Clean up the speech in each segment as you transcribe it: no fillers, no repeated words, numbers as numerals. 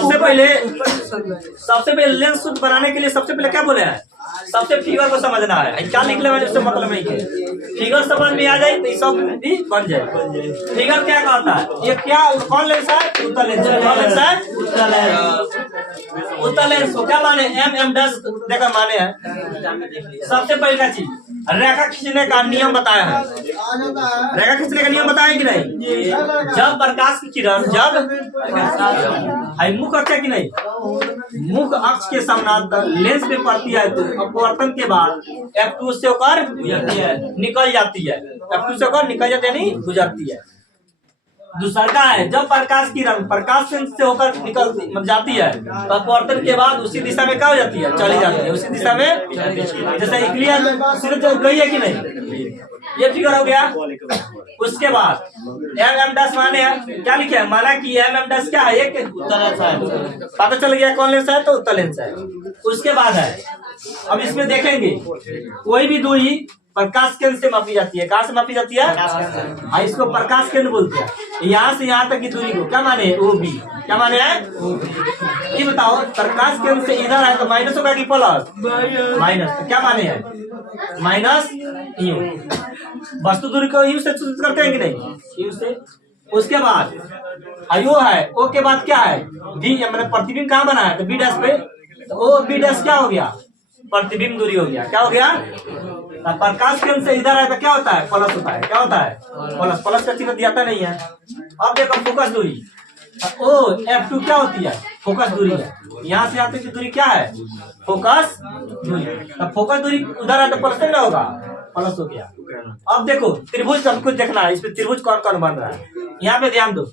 सबसे पहले लेंस सूत्र बनाने के लिए सबसे पहले क्या बोले हैं, सबसे फिगर को समझना है। क्या लिख ले उससे मतलब नहीं है, फिगर समझ में आ जाए तो सब भी बन जाए। फिगर क्या कहता है, ये क्या कौन लेंस है, उत्तल लेंस। कौन लेंस है, उत्तल लेंस। उत्तल लेंस को क्या माने, एम डैश देखा माने है। सबसे पहले का चीज रेखा खींचने का नियम बताया है। रेखा खींचने का नियम बताया कि नहीं, जब प्रकाश की किरण जब मुख अक्ष कि नहीं, मुख अक्ष के समानांतर लेंस में पड़ती है तो अपवर्तन के बाद F2 से होकर निकल जाती है। F2 से होकर निकल जाती है, नहीं गुजरती है। दूसरा का है, जब प्रकाश किरण प्रकाश से होकर निकल जाती है तो अपवर्तन के बाद उसी दिशा में क्या हो जाती है, चली जाती है उसी दिशा में। जैसे क्लियर सूरज गई है कि नहीं, ये फिगर हो गया। उसके बाद एम डैश माने क्या लिखे है, माना कि एम डैश क्या है, एक उत्तल लेंस है। पता चल गया कौन लेंस है, तो उत्तल लेंस है। उसके बाद है, अब इसमें देखेंगे कोई भी दूरी प्रकाश केंद्र से मापी जाती है। कहाँ से मापी जाती है, इसको प्रकाश केंद्र बोलते हैं। यहाँ से यहाँ तक की दूरी को क्या माने, OB। क्या माने है, ये बताओ प्रकाश केंद्र से इधर है तो माइनस होगा कि प्लस, माइनस। तो क्या माने है, माइनस यू। वस्तु दूरी को यू से सूचित करते हैं कि नहीं, यू से। उसके बाद आयु है, ओ के बाद क्या है, डी। मैंने प्रतिबिंब कहाँ बना है, तो बी डैश पे, तो ओ बी डैश क्या हो गया, प्रतिबिंब दूरी हो गया। क्या हो गया, प्रकाश केंद्र से इधर है तो क्या होता है, प्लस होता है। क्या होता है, प्लस। प्लस का चिन्ह दिया नहीं है। अब देखो फोकस दूरी, ओ F2 क्या होती है, फोकस दूरी है। यहाँ से यहाँ तक की दूरी क्या है, फोकस दूरी। अब फोकस दूरी उधर है तो प्लस नहीं होगा, प्लस हो गया। अब देखो त्रिभुज सब कुछ देखना है, इसमें त्रिभुज कौन कौन बन रहा है, यहाँ पे ध्यान दो।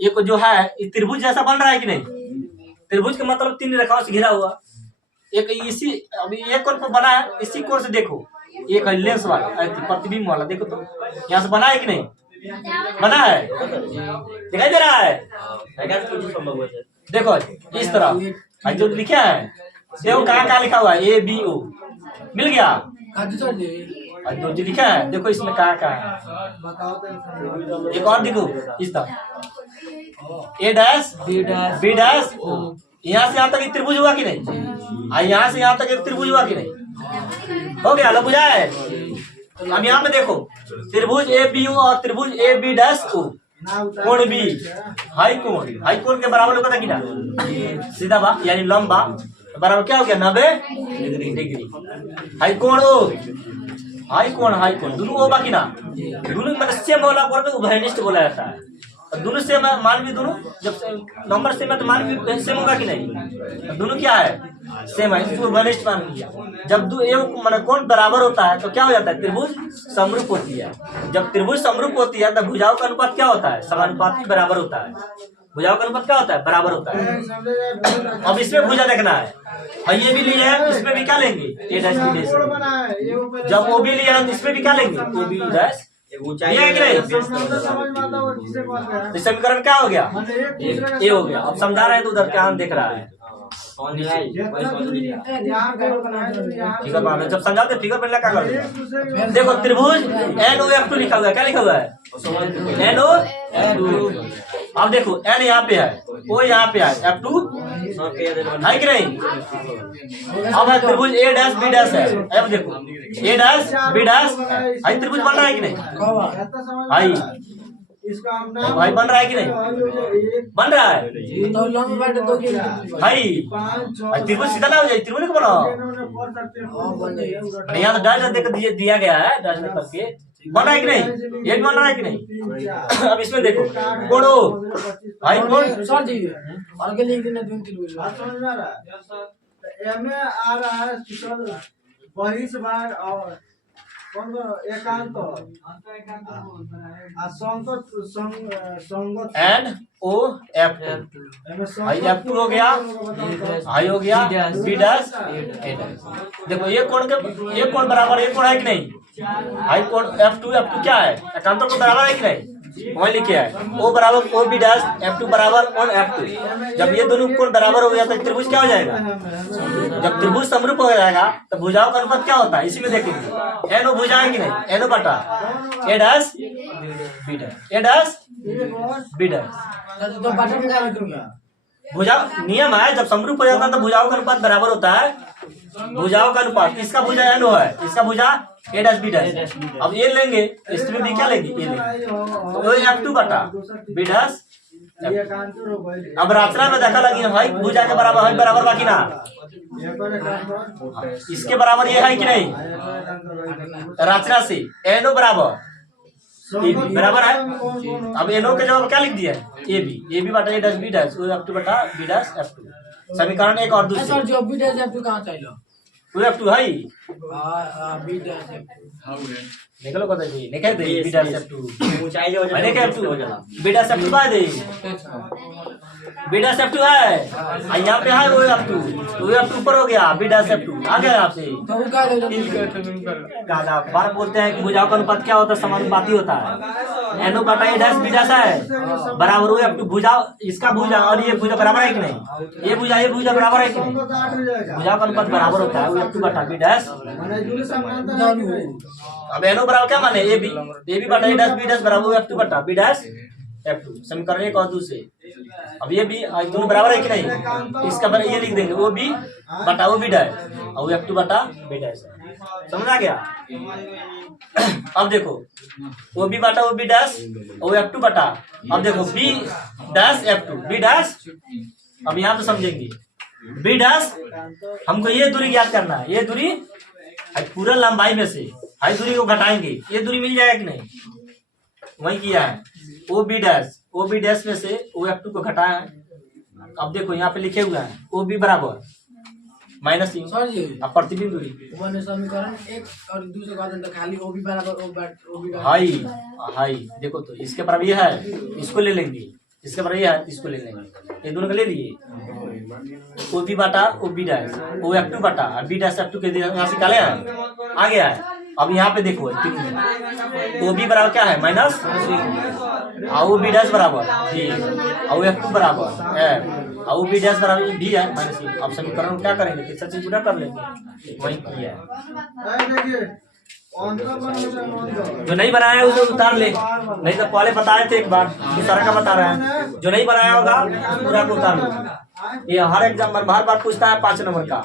एक जो है त्रिभुज जैसा बन रहा है कि नहीं, त्रिभुज का मतलब 3 रेखाओं से घिरा हुआ। एक इसी अभी एक कोण पर बना है, इसी कोण से देखो, एक है लेंस वाला प्रतिबिंब वाला, देखो तो यहाँ से बना है कि नहीं, बना है, दिखाई दे रहा है। देखो इस तरह जो लिखा है, देखो कहाँ कहाँ लिखा हुआ है, ABO मिल गया। जो लिखा है देखो इसमें कहाँ कहाँ है, एक और देखो इस तरह A dash B dash O। यहाँ से यहाँ तक एक त्रिभुज हुआ कि नहीं, यहाँ से यहाँ तक एक त्रिभुज हुआ कि नहीं, हो गया, लो बुझा है। अब यहाँ पे देखो त्रिभुज ABO और त्रिभुज AB डैश O, कोण B हाई कोण के बराबर होगा कि ना, सीधा बा यानी लंबा बराबर क्या हो गया, 90 डिग्री। हाई कोण O, हाई कोण दोनों हो बाकी ना, दोनों मतलब सेम वाला कोण को उभयनिष्ठ बोला जाता है। दोनों सेम मान भी, दोनों जब नंबर सेम है तो मान भी सेम होगा कि नहीं, दोनों क्या है, सेम है, इसको उभयनिष्ठ मान लिया। जब कोण बराबर होता है तो क्या हो जाता है, त्रिभुज समरूप होती है। जब त्रिभुज समरूप होती है तब भुजाओं का अनुपात क्या होता है, समानुपाती बराबर होता है। भुजाओं का अनुपात क्या होता है, बराबर होता है। अब इसमें भुजा देखना है, और ये भी लिया है, इसमें भी क्या लेंगे, A डैश B डैश। जब OB लिया है इसमें भी क्या लेंगे, OB डैश। समीकरण क्या हो गया, ये हो गया। अब समझा रहे हैं तो उधर क्या देख रहा है, जब समझाते फिगर पहले क्या कर, देखो त्रिभुज NOF2 लिखा हुआ है। क्या लिखा हुआ है, NOF2। अब देखो N यहाँ पे है, O यहाँ पे है, F2 है कि नहीं। अब है त्रिभुज A डैश B डैश है। अब देखो A डैश B डैश है, त्रिभुज बन रहा है कि नहीं, भाई बन रहा है कि नहीं, बन रहा है भाई। त्रिभुज सीधा ना हो जाए, त्रिभुज को बनाओ। यहाँ तो डैश देख दिया गया है, डैश करके बन रहा है कि नहीं, एक बन रहा है कि नहीं। अब इसमें देखो कोण O, भाई कोण NOF F2 हो गया, हाई हो गया, B डैश A डैश। देखो ये कोण बराबर, ये कोण है कि नहीं, हाई कोण F2 क्या है, एकांतर को बराबर है कि नहीं, वही लिखे है। O बराबर OB डैश, F2 बराबर और F2। जब ये दोनों कोण बराबर हो गया तो त्रिभुज क्या हो जाएगा, जब त्रिभुज समरूप हो जाएगा तो भुजाओं का अनुपात क्या होता है, इसी में देखेंगे। NO भुजा है कि नहीं, NO बटा A dash B dash, A dash B dash. भुजा नियम है, जब समरूप हो जाता है तो भुजाओं का अनुपात बराबर होता है। भुजाओं का अनुपात, इसका भुजा एन है, इसका भुजा ए डैश बी डैश। अब ये लेंगे, इसमें भी क्या लेंगे, ये लेंगे, तो F2 बटा बी डैश। अब रचना में देखा लगी भाई भुजा के बराबर है, बराबर बाकी ना इसके बराबर ये है कि नहीं, रचना से एनो बराबर बराबर है। अब एनो के जवाब क्या लिख दिया है, ए बी बटा ए डैश बी डैश, F2 बटा बी डैश F2। समीकरण एक और दूसरे सर जो बी डैश F2 कहां चाहिए, F2 है बी डैश F2 निकलो कत जी निकल दे बी डैश F2 ऊंचाई जो मैंने क्या F2 B dash F2 by the B dash F2 है, यहाँ पे है वो F2, तो F2 ऊपर हो गया, बी डैश F2 आ गया आपसे। तो वो क्या दादा बार बोलते हैं कि भुजाओं का अनुपात क्या होता है, समानुपाती होता है। एनो बटा ए डैश बी डैश है बराबर हो F2 भुजा, इसका भुजा और ये भुजा बराबर है कि नहीं, ये भुजा बराबर है कि नहीं, भुजाओं का अनुपात बराबर होता है F2 बटा बी डैश। अब एनो बराबर क्या माने, ए बी बटा ए डैश बी डैश बराबर F2 बटा बी डैश F2। समीकरण एक और दूसरे, अब ये भी दोनों बराबर है कि नहीं, इसका बराबर ये लिख देंगे, वो बी बटा वो बी डैश और F2 बटा बी डैश। समझ आ गया। अब देखो वो बी बटा वो बी डैश और F2 बटा, अब देखो B dash F2 B dash. अब यहाँ पे समझेंगे बी डैश, हमको ये दूरी ज्ञात करना है, ये दूरी पूरा लंबाई में से हाई दूरी को घटाएंगे, ये दूरी मिल जाएगा कि नहीं, वही किया है। ओ बी डैश में से ओ F2 को घटाया है। अब देखो यहाँ पे लिखे हुए हैं ओ बी बराबर माइनस सर जी अब प्रतिबिंब दूरी वन समीकरण एक और दूसरे का तो खाली ओ बी बराबर ओ बी हाई देखो, तो इसके बराबर ये है, इसको ले लेंगे, इसके बराबर ये है, इसको ले लेंगे, ये दोनों को ले लिए। ओ बी बटा O B dash O F2 बटा बी डैश F2 के यहाँ से निकाले हैं, आ गया है। अब यहाँ पे देखो ओ बी बराबर क्या है माइनस, ओ बी डैश बराबर बी और F2 बराबर है और बी डैश बराबर भी है माइनस। अब समीकरण क्या करेंगे, तीसरा चीज पूरा कर लेंगे, वही किया है। जो नहीं बनाया है उसे उतार ले, नहीं तो पहले बताए थे एक बार, दूसरा का बता रहा है, जो नहीं बनाया होगा पूरा को उतार लो। ये हर एग्जाम हर बार पूछता है 5 नंबर का।